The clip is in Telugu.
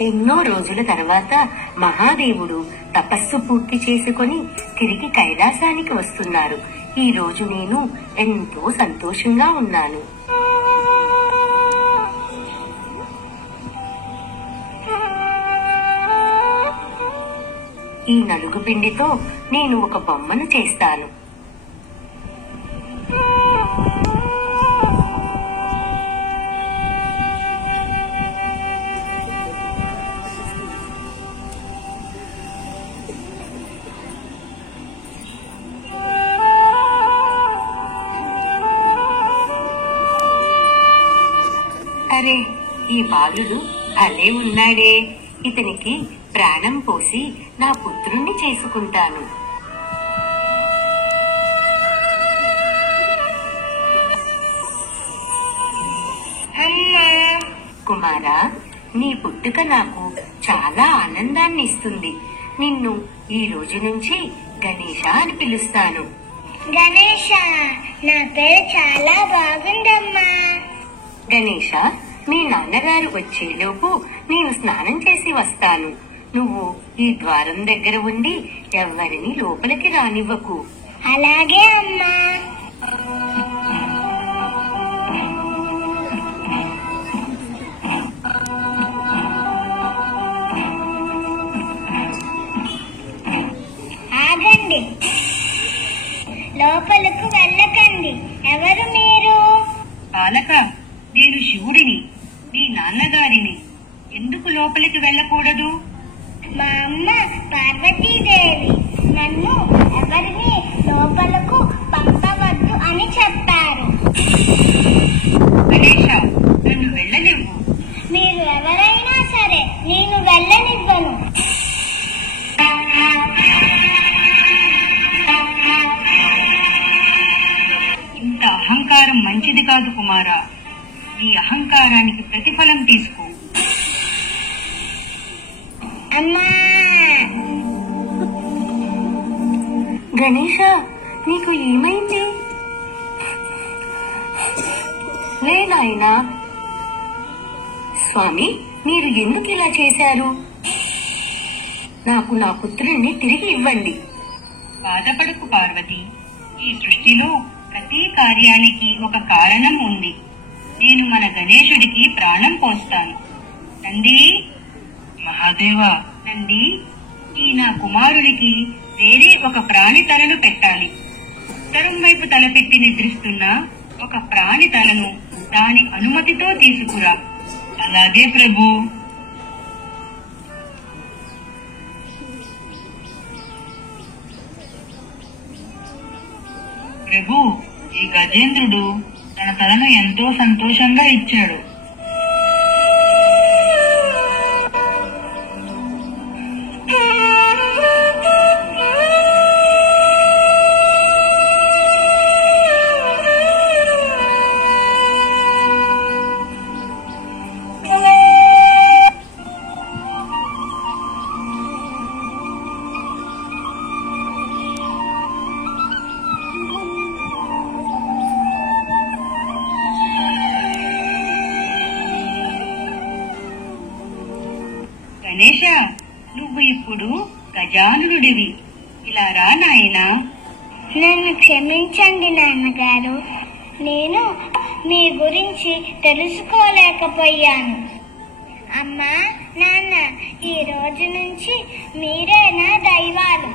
ఎన్నో రోజుల తర్వాత మహాదేవుడు తపస్సు పూర్తి చేసుకొని తిరిగి కైలాసానికి వస్తున్నారు. ఈ రోజు నేను ఎంతో సంతోషంగా ఉన్నాను. ఈ నలుగు పిండితో నేను ఒక బొమ్మను చేస్తాను. అరే, ఈ బాలుడు భలే ఉన్నాడే. ఇతనికి ప్రాణం పోసి నా పుత్రుణ్ణి చేసుకుంటాను. కుమారా, నీ పుట్టుక నాకు చాలా ఆనందాన్ని ఇస్తుంది. నిన్ను ఈ రోజు నుంచి గణేశ అని పిలుస్తాను. గణేశ, నా పేరు చాలా బాగుందమ్మా. గణేశ, మీ నాన్నగారు వచ్చేలోపు నేను స్నానం చేసి వస్తాను. నువ్వు ఈ ద్వారం దగ్గర ఉండి ఎవ్వరిని లోపలికి రానివ్వకు. అలాగే అమ్మా. ఆగండి, లోపలకు వెళ్ళకండి. ఎవరు మీరు? బాలక, నేను శివుడిని, నీ నాన్నగారిని. ఎందుకు లోపలికి వెళ్ళకూడదు? మా అమ్మ పార్వతీదేవి నన్ను ఎవరిని లోపలకు పంపవద్దు అని చెప్పారు. గణేశ, నన్ను వెళ్ళనివ్వు. మీరు ఎవరైనా సరే నేను వెళ్ళనివ్వను. ఇంత అహంకారం మంచిది కాదు కుమారా. ఈ అహంకారానికి ప్రతిఫలం తీసుకో. అమ్మా! గణేశ, నీకు ఏమైంది? లేనాయనా. స్వామి, మీరు ఎందుకు ఇలా చేశారు? నాకు నా పుత్రుణ్ణి తిరిగి ఇవ్వండి. బాధపడకు పార్వతి. ఈ సృష్టిలో ప్రతి కార్యానికి ఒక కారణం ఉంది. నేను మన గణేశుడికి ప్రాణం పోస్తాను. నంది, మహాదేవా. నంది, ఈ నా కుమారుడికి వేరే ఒక ప్రాణి తలను పెట్టాలి. ఉత్తరం వైపు తలపెట్టి నిద్రిస్తున్న ఒక ప్రాణి తలను దాని అనుమతితో తీసుకురా. అలాగే ప్రభు. ప్రభు, ఈ గజేంద్రుడు తన తలను ఎంతో సంతోషంగా ఇచ్చాడు. గణేశ, నువ్వు ఇప్పుడు గజానుడివి. ఇలా రా నాయనా. నన్ను క్షమించండి నాన్నగారు. నేను మీ గురించి తెలుసుకోలేకపోయాను. అమ్మా, నాన్న, ఈ రోజు నుంచి మీరే నా దైవాలు.